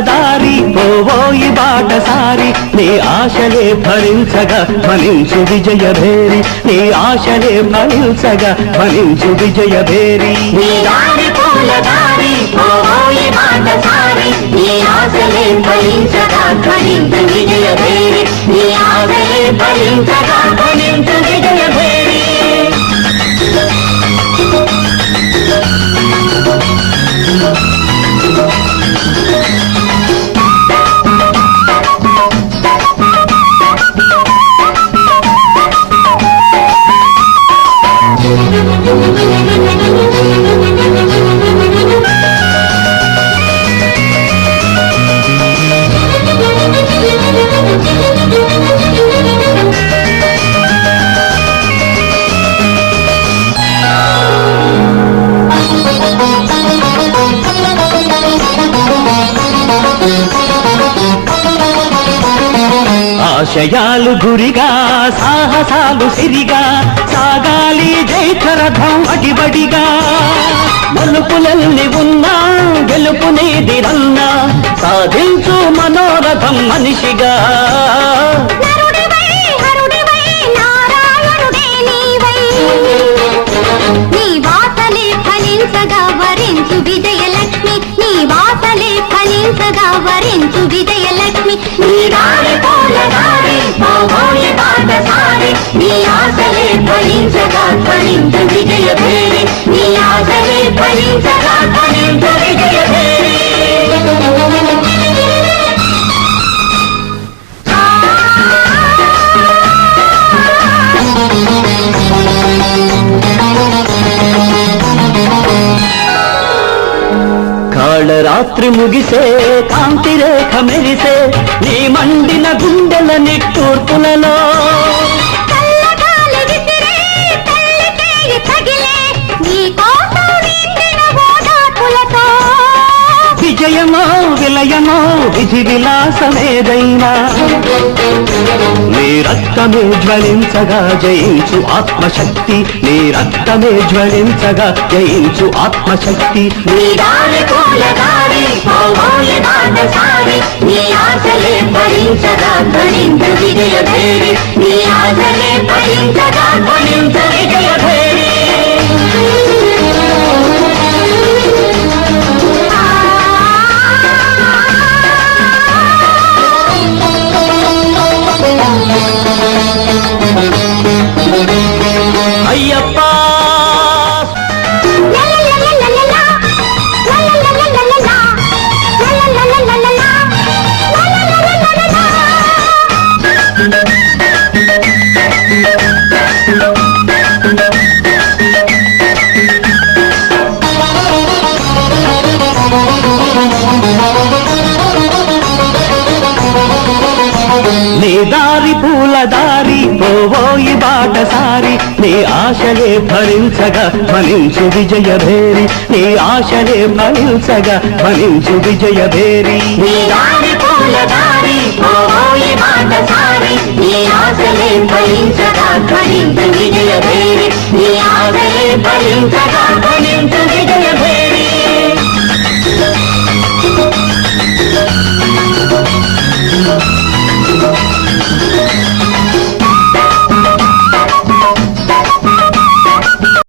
దారి పోవోయి బాటసారి నీ ఆశలే ఫలించగా ఫలించు విజయభేరి నీ ఆశలే ఫలించగా ఫలించు విజయభేరి నీ దారి పూల దారి పోవోయి బాటసారి నీ ఆశలే ఫలించగా ఫలించు విజయభేరి నీ ఆశలే ఫలించగా ఫలించు విజయభేరి ఆశయాలు గురిగా సాహసాలు సిరిగా సాగాలి జైకరథం అడిబడిగా మలుపులల్ని ఉన్నా గెలుపునేదిరన్నా సాధించు మనోరథం మనిషిగా వరించు విజయలక్ష్మి నీ వాసలే ఫలించగా వరించు విజయలక్ష్మి నీ దారి పూల దారి పోవోయి బాటసారి నీ ఆశలే ఫలించగా ఫలించు విజయభేరి నీ ఆశలే ఫలించగా ఫలించు విజయభేరి కాళరాత్రి ముగిసే కాంతి రేఖ మెరిసే నీ మండిన గుండెల నిట్టూర్పులలో విజయమో విలయమో విధి విలాసమేదైనా నీ రక్తమే జ్వలించగా జయించు ఆత్మశక్తి నీ రక్తమే జ్వలించగా జయించు ఆత్మశక్తి నీ దారి పూల దారి పోవోయి బాటసారి నీ ఆశలే ఫలించగా ఫలించు విజయభేరి నీ ఆశలే ఫలించగా ఫలించు విజయభేరి అయ్యప్ప నీ దారి పూల దారి పోవోయి బాటసారి నీ ఆశలే ఫలించగా ఫలించు విజయభేరి నీ ఆశలే ఫలించగా ఫలించు విజయభేరి నీ దారి పూల దారి పోవోయి బాటసారి నీ ఆశలే ఫలించగా ఫలించు విజయభేరి నీ ఆశలే ఫలించగా